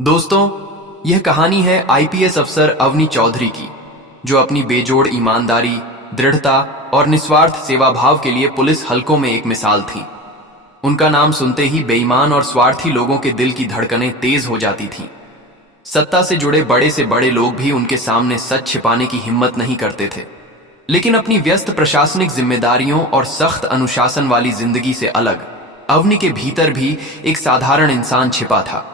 दोस्तों, यह कहानी है आईपीएस अफसर अवनी चौधरी की, जो अपनी बेजोड़ ईमानदारी, दृढ़ता और निस्वार्थ सेवा भाव के लिए पुलिस हलकों में एक मिसाल थी। उनका नाम सुनते ही बेईमान और स्वार्थी लोगों के दिल की धड़कनें तेज हो जाती थीं। सत्ता से जुड़े बड़े से बड़े लोग भी उनके सामने सच छिपाने की हिम्मत नहीं करते थे। लेकिन अपनी व्यस्त प्रशासनिक जिम्मेदारियों और सख्त अनुशासन वाली जिंदगी से अलग अवनी के भीतर भी एक साधारण इंसान छिपा था।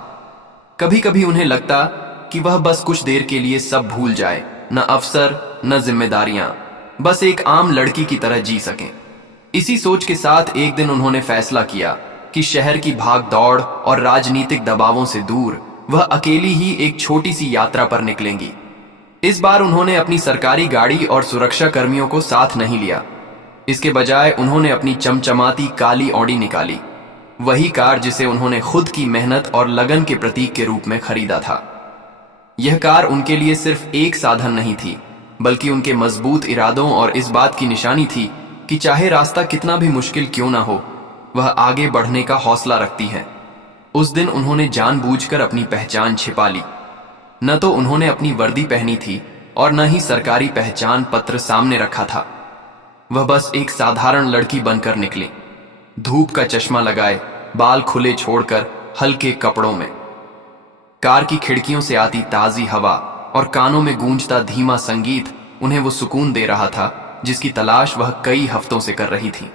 कभी कभी उन्हें लगता कि वह बस कुछ देर के लिए सब भूल जाए, न अफसर न जिम्मेदारियां, बस एक आम लड़की की तरह जी सकें। इसी सोच के साथ एक दिन उन्होंने फैसला किया कि शहर की भाग दौड़ और राजनीतिक दबावों से दूर वह अकेली ही एक छोटी सी यात्रा पर निकलेंगी। इस बार उन्होंने अपनी सरकारी गाड़ी और सुरक्षा कर्मियों को साथ नहीं लिया। इसके बजाय उन्होंने अपनी चमचमाती काली ऑडी निकाली, वही कार जिसे उन्होंने खुद की मेहनत और लगन के प्रतीक के रूप में खरीदा था। यह कार उनके लिए सिर्फ एक साधन नहीं थी, बल्कि उनके मजबूत इरादों और इस बात की निशानी थी कि चाहे रास्ता कितना भी मुश्किल क्यों ना हो, वह आगे बढ़ने का हौसला रखती है। उस दिन उन्होंने जानबूझकर अपनी पहचान छिपा ली। न तो उन्होंने अपनी वर्दी पहनी थी और न ही सरकारी पहचान पत्र सामने रखा था। वह बस एक साधारण लड़की बनकर निकली, धूप का चश्मा लगाए, बाल खुले छोड़कर, हल्के कपड़ों में। कार की खिड़कियों से आती ताजी हवा और कानों में गूंजता धीमा संगीत उन्हें वो सुकून दे रहा था जिसकी तलाश वह कई हफ्तों से कर रही थी।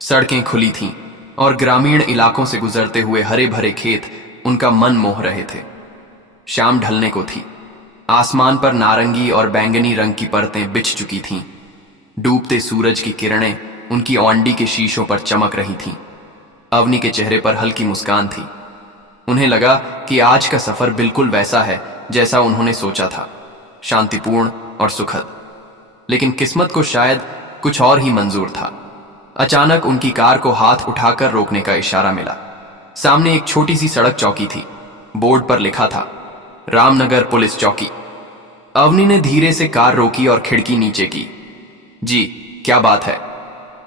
सड़कें खुली थीं और ग्रामीण इलाकों से गुजरते हुए हरे भरे खेत उनका मन मोह रहे थे। शाम ढलने को थी। आसमान पर नारंगी और बैंगनी रंग की परतें बिछ चुकी थीं। डूबते सूरज की किरणें उनकी औंडी के शीशों पर चमक रही थीं। अवनी के चेहरे पर हल्की मुस्कान थी। उन्हें लगा कि आज का सफर बिल्कुल वैसा है जैसा उन्होंने सोचा था, शांतिपूर्ण और सुखद। लेकिन किस्मत को शायद कुछ और ही मंजूर था। अचानक उनकी कार को हाथ उठाकर रोकने का इशारा मिला। सामने एक छोटी सी सड़क चौकी थी। बोर्ड पर लिखा था, रामनगर पुलिस चौकी। अवनी ने धीरे से कार रोकी और खिड़की नीचे की। जी, क्या बात है?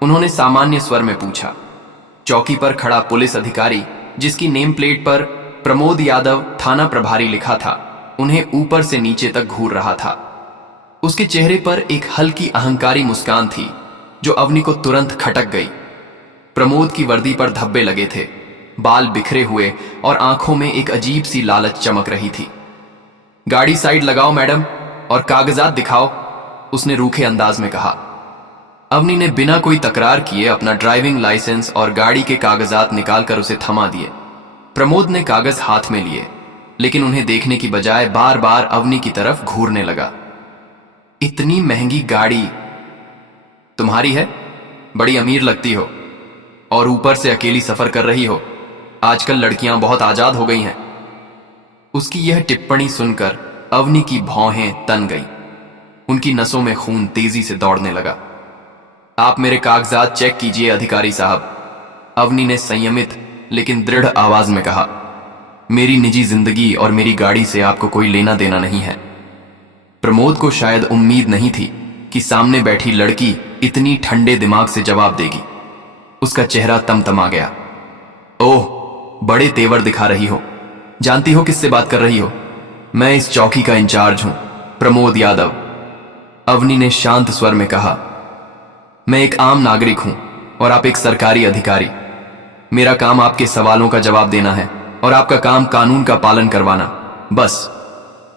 उन्होंने सामान्य स्वर में पूछा। चौकी पर खड़ा पुलिस अधिकारी, जिसकी नेम प्लेट पर प्रमोद यादव थाना प्रभारी लिखा था, उन्हें ऊपर से नीचे तक घूर रहा था। उसके चेहरे पर एक हल्की अहंकारी मुस्कान थी जो अवनी को तुरंत खटक गई। प्रमोद की वर्दी पर धब्बे लगे थे, बाल बिखरे हुए और आंखों में एक अजीब सी लालच चमक रही थी। गाड़ी साइड लगाओ मैडम और कागजात दिखाओ, उसने रूखे अंदाज में कहा। अवनी ने बिना कोई तकरार किए अपना ड्राइविंग लाइसेंस और गाड़ी के कागजात निकालकर उसे थमा दिए। प्रमोद ने कागज हाथ में लिए, लेकिन उन्हें देखने की बजाय बार बार अवनी की तरफ घूरने लगा। इतनी महंगी गाड़ी तुम्हारी है? बड़ी अमीर लगती हो, और ऊपर से अकेली सफर कर रही हो। आजकल लड़कियां बहुत आजाद हो गई हैं। उसकी यह टिप्पणी सुनकर अवनी की भौहें तन गईं। उनकी नसों में खून तेजी से दौड़ने लगा। आप मेरे कागजात चेक कीजिए अधिकारी साहब, अवनी ने संयमित लेकिन दृढ़ आवाज में कहा। मेरी निजी जिंदगी और मेरी गाड़ी से आपको कोई लेना देना नहीं है। प्रमोद को शायद उम्मीद नहीं थी कि सामने बैठी लड़की इतनी ठंडे दिमाग से जवाब देगी। उसका चेहरा तमतमा गया। ओह, बड़े तेवर दिखा रही हो। जानती हो किससे बात कर रही हो? मैं इस चौकी का इंचार्ज हूं, प्रमोद यादव, अवनी ने शांत स्वर में कहा। मैं एक आम नागरिक हूं और आप एक सरकारी अधिकारी। मेरा काम आपके सवालों का जवाब देना है और आपका काम कानून का पालन करवाना, बस।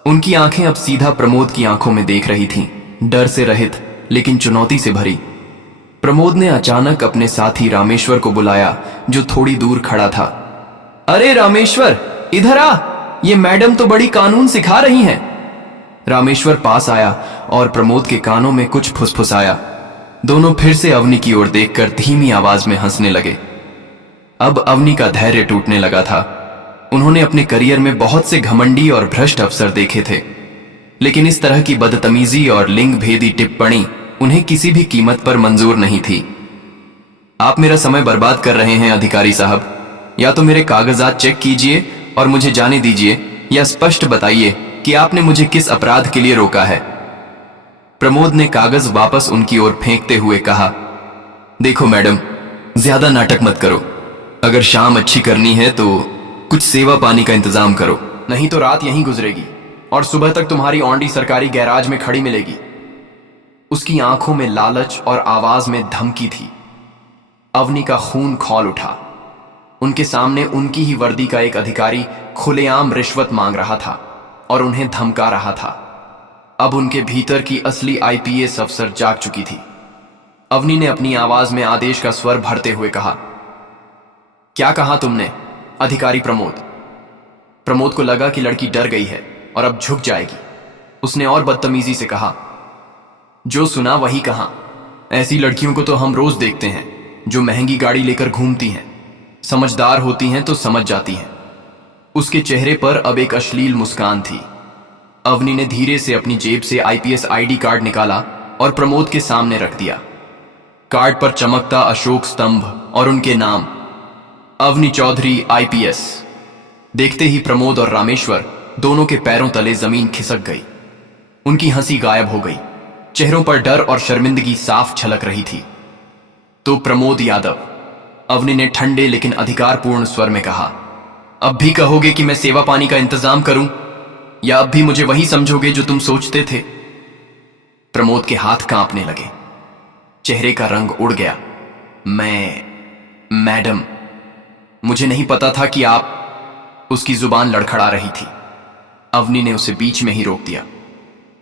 उनकी आंखें अब सीधा प्रमोद की आंखों में देख रही थीं, डर से रहित लेकिन चुनौती से भरी। प्रमोद ने अचानक अपने साथी रामेश्वर को बुलाया, जो थोड़ी दूर खड़ा था। अरे रामेश्वर, इधर आ, ये मैडम तो बड़ी कानून सिखा रही हैं। रामेश्वर पास आया और प्रमोद के कानों में कुछ फुसफुसाया। दोनों फिर से अवनी की ओर देखकर धीमी आवाज में हंसने लगे। अब अवनी का धैर्य टूटने लगा था। उन्होंने अपने करियर में बहुत से घमंडी और भ्रष्ट अफसर देखे थे, लेकिन इस तरह की बदतमीजी और लिंग भेदी टिप्पणी उन्हें किसी भी कीमत पर मंजूर नहीं थी। आप मेरा समय बर्बाद कर रहे हैं अधिकारी साहब। या तो मेरे कागजात चेक कीजिए और मुझे जाने दीजिए, या स्पष्ट बताइए कि आपने मुझे किस अपराध के लिए रोका है। प्रमोद ने कागज वापस उनकी ओर फेंकते हुए कहा। देखो मैडम, ज्यादा नाटक मत करो। अगर शाम अच्छी करनी है तो कुछ सेवा पानी का इंतजाम करो। नहीं तो रात यहीं गुजरेगी और सुबह तक तुम्हारी औंडी सरकारी गैराज में खड़ी मिलेगी। उसकी आंखों में लालच और आवाज में धमकी थी। अवनी का खून खौल उठा। उनके सामने उनकी ही वर्दी का एक अधिकारी खुलेआम रिश्वत मांग रहा था और उन्हें धमका रहा था। अब उनके भीतर की असली आईपीएस अफसर जाग चुकी थी। अवनी ने अपनी आवाज में आदेश का स्वर भरते हुए कहा, क्या कहा तुमने? अधिकारी प्रमोद। प्रमोद को लगा कि लड़की डर गई है और अब झुक जाएगी। उसने और बदतमीजी से कहा, जो सुना वही कहा। ऐसी लड़कियों को तो हम रोज देखते हैं, जो महंगी गाड़ी लेकर घूमती हैं। समझदार होती हैं तो समझ जाती हैं। उसके चेहरे पर अब एक अश्लील मुस्कान थी। अवनी ने धीरे से अपनी जेब से आईपीएस आईडी कार्ड निकाला और प्रमोद के सामने रख दिया। कार्ड पर चमकता अशोक स्तंभ और उनके नाम, अवनी चौधरी आईपीएस। देखते ही प्रमोद और रामेश्वर दोनों के पैरों तले जमीन खिसक गई। उनकी हंसी गायब हो गई। चेहरों पर डर और शर्मिंदगी साफ झलक रही थी। तो प्रमोद यादव, अवनी ने ठंडे लेकिन अधिकारपूर्ण स्वर में कहा, अब भी कहोगे कि मैं सेवा पानी का इंतजाम करूं, या अब भी मुझे वही समझोगे जो तुम सोचते थे? प्रमोद के हाथ कांपने लगे। चेहरे का रंग उड़ गया। मैडम, मुझे नहीं पता था कि आप। उसकी जुबान लड़खड़ा रही थी। अवनी ने उसे बीच में ही रोक दिया।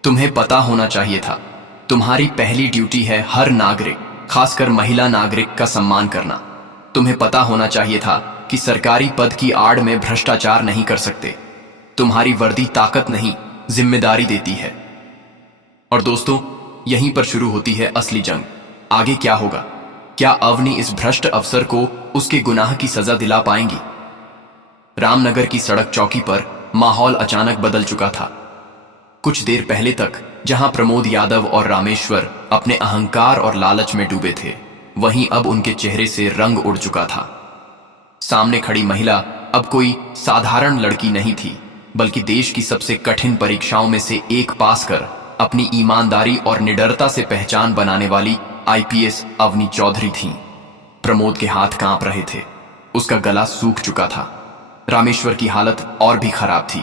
तुम्हें पता होना चाहिए था। तुम्हारी पहली ड्यूटी है हर नागरिक, खासकर महिला नागरिक का सम्मान करना। तुम्हें पता होना चाहिए था कि सरकारी पद की आड़ में भ्रष्टाचार नहीं कर सकते। तुम्हारी वर्दी ताकत नहीं, जिम्मेदारी देती है। और दोस्तों, यहीं पर शुरू होती है असली जंग। आगे क्या होगा? क्या अवनी इस भ्रष्ट अफसर को उसके गुनाह की सजा दिला पाएंगी? रामनगर की सड़क चौकी पर माहौल अचानक बदल चुका था। कुछ देर पहले तक जहां प्रमोद यादव और रामेश्वर अपने अहंकार और लालच में डूबे थे, वहीं अब उनके चेहरे से रंग उड़ चुका था। सामने खड़ी महिला अब कोई साधारण लड़की नहीं थी, बल्कि देश की सबसे कठिन परीक्षाओं में से एक पास कर अपनी ईमानदारी और निडरता से पहचान बनाने वाली आईपीएस अवनी चौधरी थीं। प्रमोद के हाथ कांप रहे थे। उसका गला सूख चुका था। रामेश्वर की हालत और भी खराब थी।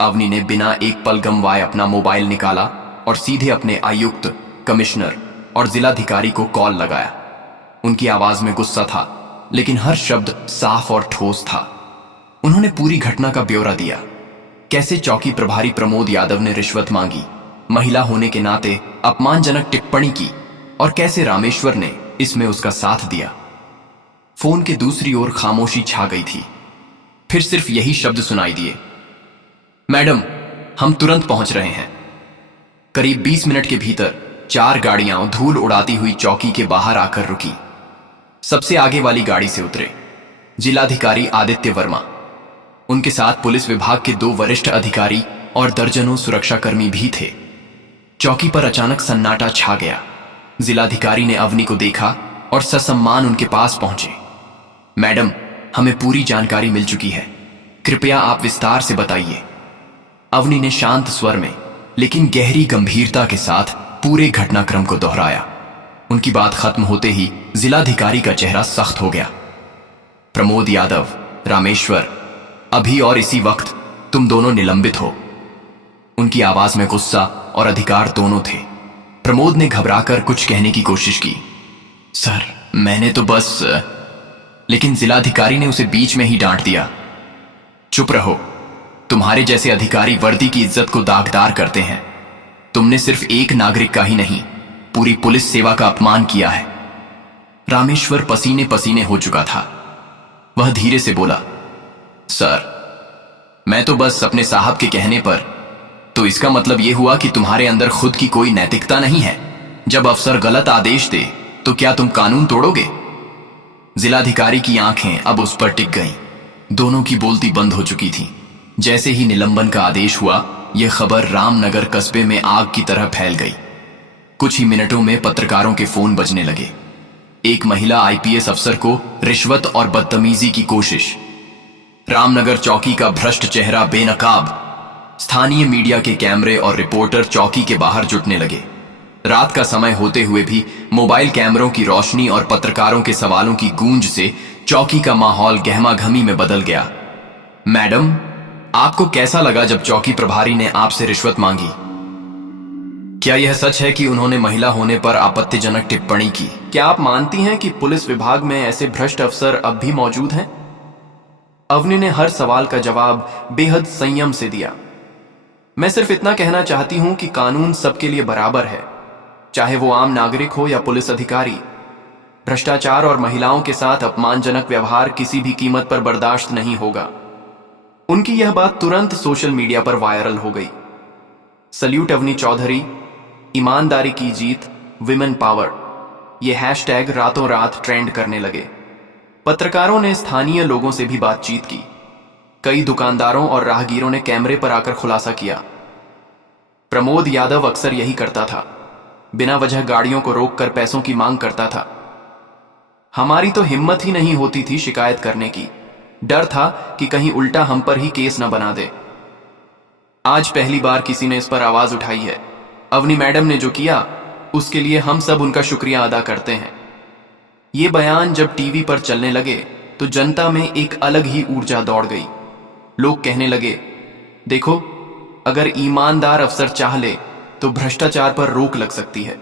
अवनी ने बिना एक पल गंवाए अपना मोबाइल निकाला और सीधे अपने आयुक्त, कमिश्नर और जिलाधिकारी को कॉल लगाया। उनकी आवाज में गुस्सा था, लेकिन हर शब्द साफ और ठोस था। उन्होंने पूरी घटना का ब्यौरा दिया। कैसे चौकी प्रभारी प्रमोद यादव ने रिश्वत मांगी, महिला होने के नाते अपमानजनक टिप्पणी की, और कैसे रामेश्वर ने इसमें उसका साथ दिया। फोन के दूसरी ओर खामोशी छा गई थी। फिर सिर्फ यही शब्द सुनाई दिए, मैडम, हम तुरंत पहुंच रहे हैं। करीब 20 मिनट के भीतर 4 गाड़ियां धूल उड़ाती हुई चौकी के बाहर आकर रुकी। सबसे आगे वाली गाड़ी से उतरे जिलाधिकारी आदित्य वर्मा। उनके साथ पुलिस विभाग के 2 वरिष्ठ अधिकारी और दर्जनों सुरक्षाकर्मी भी थे। चौकी पर अचानक सन्नाटा छा गया। जिलाधिकारी ने अवनी को देखा और ससम्मान उनके पास पहुंचे। मैडम, हमें पूरी जानकारी मिल चुकी है, कृपया आप विस्तार से बताइए। अवनी ने शांत स्वर में लेकिन गहरी गंभीरता के साथ पूरे घटनाक्रम को दोहराया। उनकी बात खत्म होते ही जिलाधिकारी का चेहरा सख्त हो गया। प्रमोद यादव, रामेश्वर, अभी और इसी वक्त तुम दोनों निलंबित हो। उनकी आवाज में गुस्सा और अधिकार दोनों थे। प्रमोद ने घबराकर कुछ कहने की कोशिश की। सर, मैंने तो बस। लेकिन जिलाधिकारी ने उसे बीच में ही डांट दिया। चुप रहो। तुम्हारे जैसे अधिकारी वर्दी की इज्जत को दागदार करते हैं। तुमने सिर्फ एक नागरिक का ही नहीं, पूरी पुलिस सेवा का अपमान किया है। रामेश्वर पसीने पसीने हो चुका था। वह धीरे से बोला, सर, मैं तो बस अपने साहब के कहने पर। तो इसका मतलब यह हुआ कि तुम्हारे अंदर खुद की कोई नैतिकता नहीं है। जब अफसर गलत आदेश दे तो क्या तुम कानून तोड़ोगे? जिलाधिकारी की आंखें अब उस पर टिक गईं। दोनों की बोलती बंद हो चुकी थी। जैसे ही निलंबन का आदेश हुआ, यह खबर रामनगर कस्बे में आग की तरह फैल गई। कुछ ही मिनटों में पत्रकारों के फोन बजने लगे। एक महिला आईपीएस अफसर को रिश्वत और बदतमीजी की कोशिश। रामनगर चौकी का भ्रष्ट चेहरा बेनकाब। स्थानीय मीडिया के कैमरे और रिपोर्टर चौकी के बाहर जुटने लगे। रात का समय होते हुए भी मोबाइल कैमरों की रोशनी और पत्रकारों के सवालों की गूंज से चौकी का माहौल गहमागहमी में बदल गया। मैडम, आपको कैसा लगा जब चौकी प्रभारी ने आपसे रिश्वत मांगी? क्या यह सच है कि उन्होंने महिला होने पर आपत्तिजनक टिप्पणी की? क्या आप मानती हैं कि पुलिस विभाग में ऐसे भ्रष्ट अफसर अब भी मौजूद हैं? अवनी ने हर सवाल का जवाब बेहद संयम से दिया। मैं सिर्फ इतना कहना चाहती हूं कि कानून सबके लिए बराबर है, चाहे वो आम नागरिक हो या पुलिस अधिकारी। भ्रष्टाचार और महिलाओं के साथ अपमानजनक व्यवहार किसी भी कीमत पर बर्दाश्त नहीं होगा। उनकी यह बात तुरंत सोशल मीडिया पर वायरल हो गई। सल्यूट अवनी चौधरी, ईमानदारी की जीत, विमेन पावर, ये हैशटैग रातों रात ट्रेंड करने लगे। पत्रकारों ने स्थानीय लोगों से भी बातचीत की। कई दुकानदारों और राहगीरों ने कैमरे पर आकर खुलासा किया। प्रमोद यादव अक्सर यही करता था, बिना वजह गाड़ियों को रोककर पैसों की मांग करता था। हमारी तो हिम्मत ही नहीं होती थी शिकायत करने की, डर था कि कहीं उल्टा हम पर ही केस न बना दे। आज पहली बार किसी ने इस पर आवाज उठाई है। अवनी मैडम ने जो किया उसके लिए हम सब उनका शुक्रिया अदा करते हैं। ये बयान जब टीवी पर चलने लगे तो जनता में एक अलग ही ऊर्जा दौड़ गई। लोग कहने लगे, देखो, अगर ईमानदार अफसर चाह ले तो भ्रष्टाचार पर रोक लग सकती है।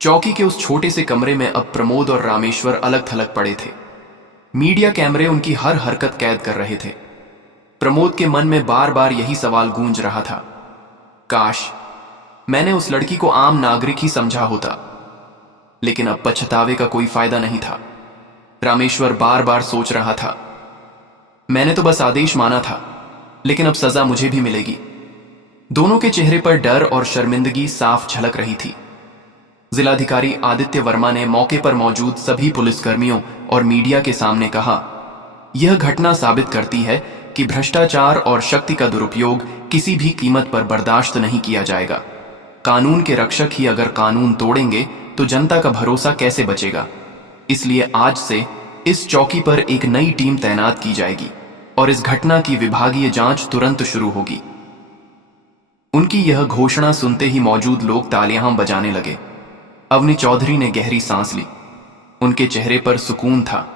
चौकी के उस छोटे से कमरे में अब प्रमोद और रामेश्वर अलग थलग पड़े थे। मीडिया कैमरे उनकी हर हरकत कैद कर रहे थे। प्रमोद के मन में बार बार यही सवाल गूंज रहा था, काश मैंने उस लड़की को आम नागरिक ही समझा होता। लेकिन अब पछतावे का कोई फायदा नहीं था। रामेश्वर बार बार सोच रहा था, मैंने तो बस आदेश माना था, लेकिन अब सजा मुझे भी मिलेगी। दोनों के चेहरे पर डर और शर्मिंदगी साफ झलक रही थी। जिलाधिकारी आदित्य वर्मा ने मौके पर मौजूद सभी पुलिसकर्मियों और मीडिया के सामने कहा, यह घटना साबित करती है कि भ्रष्टाचार और शक्ति का दुरुपयोग किसी भी कीमत पर बर्दाश्त नहीं किया जाएगा। कानून के रक्षक ही अगर कानून तोड़ेंगे तो जनता का भरोसा कैसे बचेगा? इसलिए आज से इस चौकी पर एक नई टीम तैनात की जाएगी और इस घटना की विभागीय जांच तुरंत शुरू होगी। उनकी यह घोषणा सुनते ही मौजूद लोग तालियां बजाने लगे। अवनी चौधरी ने गहरी सांस ली। उनके चेहरे पर सुकून था,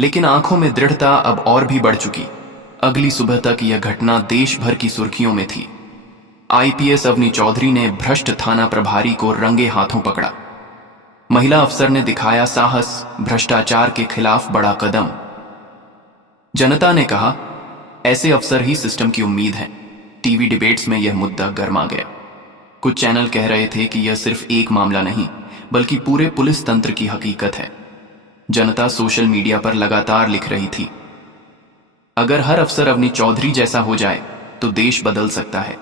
लेकिन आंखों में दृढ़ता अब और भी बढ़ चुकी। अगली सुबह तक यह घटना देश भर की सुर्खियों में थी। आईपीएस अवनी चौधरी ने भ्रष्ट थाना प्रभारी को रंगे हाथों पकड़ा। महिला अफसर ने दिखाया साहस, भ्रष्टाचार के खिलाफ बड़ा कदम। जनता ने कहा, ऐसे अफसर ही सिस्टम की उम्मीद हैं। टीवी डिबेट्स में यह मुद्दा गर्मा गया। कुछ चैनल कह रहे थे कि यह सिर्फ एक मामला नहीं, बल्कि पूरे पुलिस तंत्र की हकीकत है। जनता सोशल मीडिया पर लगातार लिख रही थी, अगर हर अफसर अवनी चौधरी जैसा हो जाए तो देश बदल सकता है।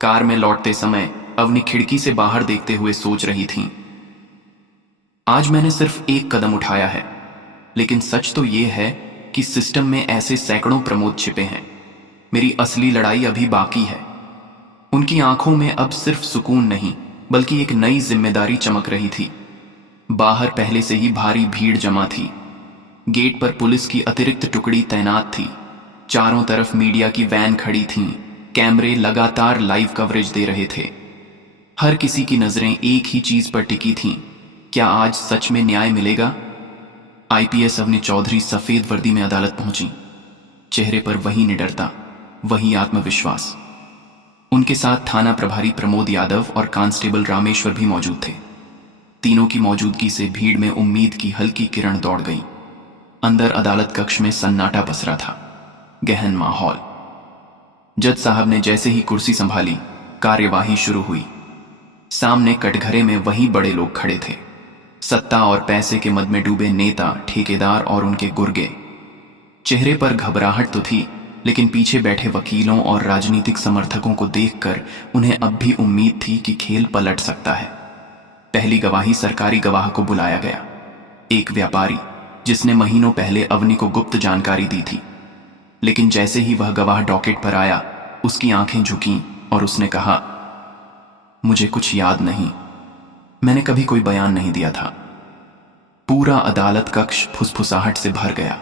कार में लौटते समय अवनी खिड़की से बाहर देखते हुए सोच रही थीं, आज मैंने सिर्फ एक कदम उठाया है, लेकिन सच तो यह है कि सिस्टम में ऐसे सैकड़ों प्रमोद छिपे हैं। मेरी असली लड़ाई अभी बाकी है। उनकी आंखों में अब सिर्फ सुकून नहीं, बल्कि एक नई जिम्मेदारी चमक रही थी। बाहर पहले से ही भारी भीड़ जमा थी। गेट पर पुलिस की अतिरिक्त टुकड़ी तैनात थी। चारों तरफ मीडिया की वैन खड़ी थीं। कैमरे लगातार लाइव कवरेज दे रहे थे। हर किसी की नजरें एक ही चीज पर टिकी थीं, क्या आज सच में न्याय मिलेगा? आईपीएस अवनी चौधरी सफेद वर्दी में अदालत पहुंची। चेहरे पर वही निडरता, वही आत्मविश्वास। उनके साथ थाना प्रभारी प्रमोद यादव और कांस्टेबल रामेश्वर भी मौजूद थे। तीनों की मौजूदगी से भीड़ में उम्मीद की हल्की किरण दौड़ गई। अंदर अदालत कक्ष में सन्नाटा पसरा था, गहन माहौल। जज साहब ने जैसे ही कुर्सी संभाली, कार्यवाही शुरू हुई। सामने कटघरे में वही बड़े लोग खड़े थे, सत्ता और पैसे के मद में डूबे नेता, ठेकेदार और उनके गुर्गे। चेहरे पर घबराहट तो थी, लेकिन पीछे बैठे वकीलों और राजनीतिक समर्थकों को देखकर उन्हें अब भी उम्मीद थी कि खेल पलट सकता है। पहली गवाही सरकारी गवाह को बुलाया गया, एक व्यापारी जिसने महीनों पहले अवनी को गुप्त जानकारी दी थी। लेकिन जैसे ही वह गवाह डॉकेट पर आया, उसकी आंखें झुकीं और उसने कहा, मुझे कुछ याद नहीं, मैंने कभी कोई बयान नहीं दिया था। पूरा अदालत कक्ष फुसफुसाहट से भर गया।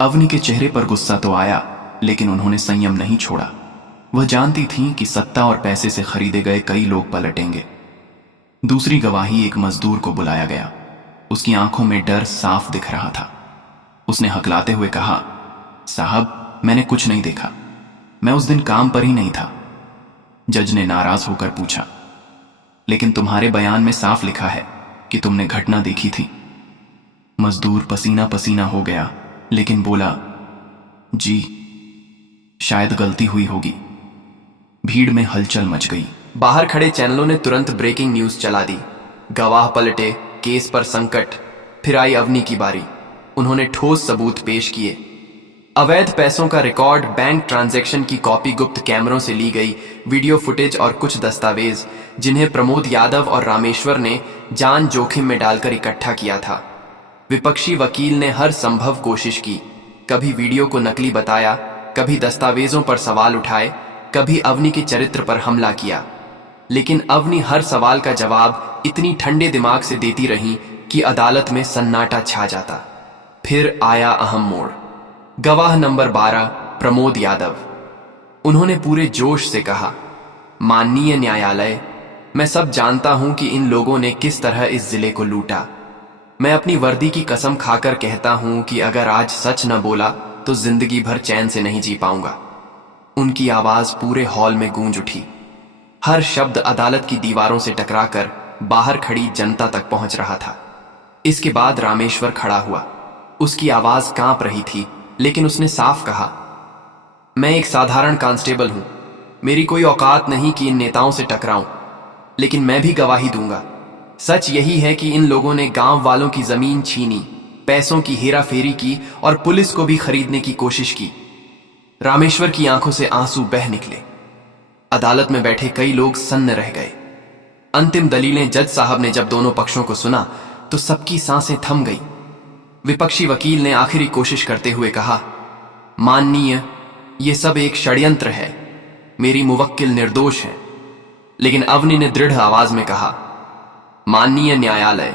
अवनी के चेहरे पर गुस्सा तो आया, लेकिन उन्होंने संयम नहीं छोड़ा। वह जानती थीं कि सत्ता और पैसे से खरीदे गए कई लोग पलटेंगे। दूसरी गवाही एक मजदूर को बुलाया गया। उसकी आंखों में डर साफ दिख रहा था। उसने हकलाते हुए कहा, साहब, मैंने कुछ नहीं देखा। मैं उस दिन काम पर ही नहीं था। जज ने नाराज होकर पूछा, लेकिन तुम्हारे बयान में साफ लिखा है कि तुमने घटना देखी थी। मजदूर पसीना पसीना हो गया, लेकिन बोला, जी शायद गलती हुई होगी। भीड़ में हलचल मच गई। बाहर खड़े चैनलों ने तुरंत ब्रेकिंग न्यूज चला दी। गवाह पलटे, केस पर संकट। फिर आई अवनी की बारी। उन्होंने ठोस सबूत पेश किए। अवैध पैसों का रिकॉर्ड, बैंक ट्रांजैक्शन की कॉपी, गुप्त कैमरों से ली गई वीडियो फुटेज और कुछ दस्तावेज जिन्हें प्रमोद यादव और रामेश्वर ने जान जोखिम में डालकर इकट्ठा किया था। विपक्षी वकील ने हर संभव कोशिश की। कभी वीडियो को नकली बताया, कभी दस्तावेजों पर सवाल उठाए, कभी अवनी के चरित्र पर हमला किया। लेकिन अवनी हर सवाल का जवाब इतनी ठंडे दिमाग से देती रही कि अदालत में सन्नाटा छा जाता। फिर आया अहम मोड़। गवाह नंबर 12 प्रमोद यादव। उन्होंने पूरे जोश से कहा, माननीय न्यायालय, मैं सब जानता हूं कि इन लोगों ने किस तरह इस जिले को लूटा। मैं अपनी वर्दी की कसम खाकर कहता हूं कि अगर आज सच न बोला तो जिंदगी भर चैन से नहीं जी पाऊंगा। उनकी आवाज पूरे हॉल में गूंज उठी। हर शब्द अदालत की दीवारों से टकराकर बाहर खड़ी जनता तक पहुंच रहा था। इसके बाद रामेश्वर खड़ा हुआ। उसकी आवाज कांप रही थी, लेकिन उसने साफ कहा, मैं एक साधारण कांस्टेबल हूं। मेरी कोई औकात नहीं कि इन नेताओं से टकराऊं, लेकिन मैं भी गवाही दूंगा। सच यही है कि इन लोगों ने गांव वालों की जमीन छीनी, पैसों की हेराफेरी की और पुलिस को भी खरीदने की कोशिश की। रामेश्वर की आंखों से आंसू बह निकले। अदालत में बैठे कई लोग सन्न रह गए। अंतिम दलीलें जज साहब ने जब दोनों पक्षों को सुना तो सबकी सांसें थम गई। विपक्षी वकील ने आखिरी कोशिश करते हुए कहा, माननीय, यह सब एक षड्यंत्र है। मेरी मुवक्किल निर्दोष है। लेकिन अवनी ने दृढ़ आवाज में कहा, माननीय न्यायालय,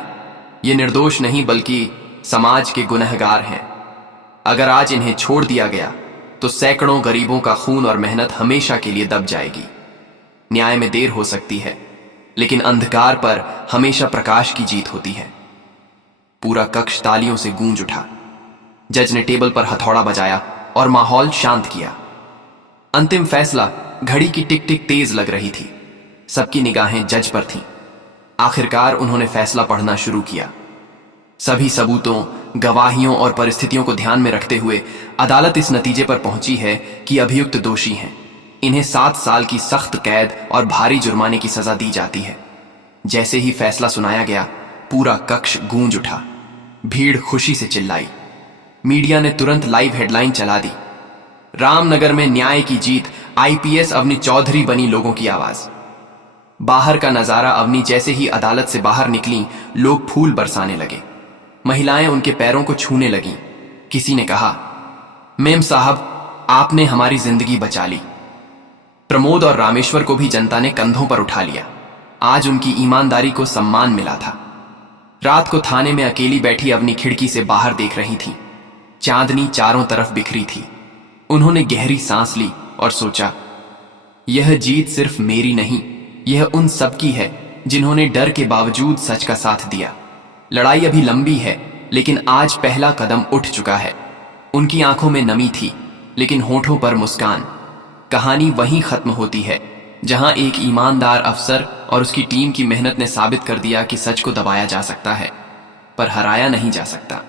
ये निर्दोष नहीं बल्कि समाज के गुनहगार हैं। अगर आज इन्हें छोड़ दिया गया तो सैकड़ों गरीबों का खून और मेहनत हमेशा के लिए दब जाएगी। न्याय में देर हो सकती है, लेकिन अंधकार पर हमेशा प्रकाश की जीत होती है। पूरा कक्ष तालियों से गूंज उठा। जज ने टेबल पर हथौड़ा बजाया और माहौल शांत किया। अंतिम फैसला। घड़ी की टिक टिक तेज लग रही थी। सबकी निगाहें जज पर थीं। आखिरकार उन्होंने फैसला पढ़ना शुरू किया। सभी सबूतों, गवाहियों और परिस्थितियों को ध्यान में रखते हुए अदालत इस नतीजे पर पहुंची है कि अभियुक्त दोषी हैं। इन्हें 7 साल की सख्त कैद और भारी जुर्माने की सजा दी जाती है। जैसे ही फैसला सुनाया गया, पूरा कक्ष गूंज उठा। भीड़ खुशी से चिल्लाई। मीडिया ने तुरंत लाइव हेडलाइन चला दी, रामनगर में न्याय की जीत, आईपीएस अवनी चौधरी बनी लोगों की आवाज। बाहर का नजारा। अवनी जैसे ही अदालत से बाहर निकली, लोग फूल बरसाने लगे। महिलाएं उनके पैरों को छूने लगीं। किसी ने कहा, मेम साहब, आपने हमारी जिंदगी बचा ली। प्रमोद और रामेश्वर को भी जनता ने कंधों पर उठा लिया। आज उनकी ईमानदारी को सम्मान मिला था। रात को थाने में अकेली बैठी अवनी खिड़की से बाहर देख रही थी। चांदनी चारों तरफ बिखरी थी। उन्होंने गहरी सांस ली और सोचा, यह जीत सिर्फ मेरी नहीं, यह उन सब की है जिन्होंने डर के बावजूद सच का साथ दिया। लड़ाई अभी लंबी है, लेकिन आज पहला कदम उठ चुका है। उनकी आंखों में नमी थी, लेकिन होठों पर मुस्कान। कहानी वहीं खत्म होती है जहां एक ईमानदार अफसर और उसकी टीम की मेहनत ने साबित कर दिया कि सच को दबाया जा सकता है, पर हराया नहीं जा सकता।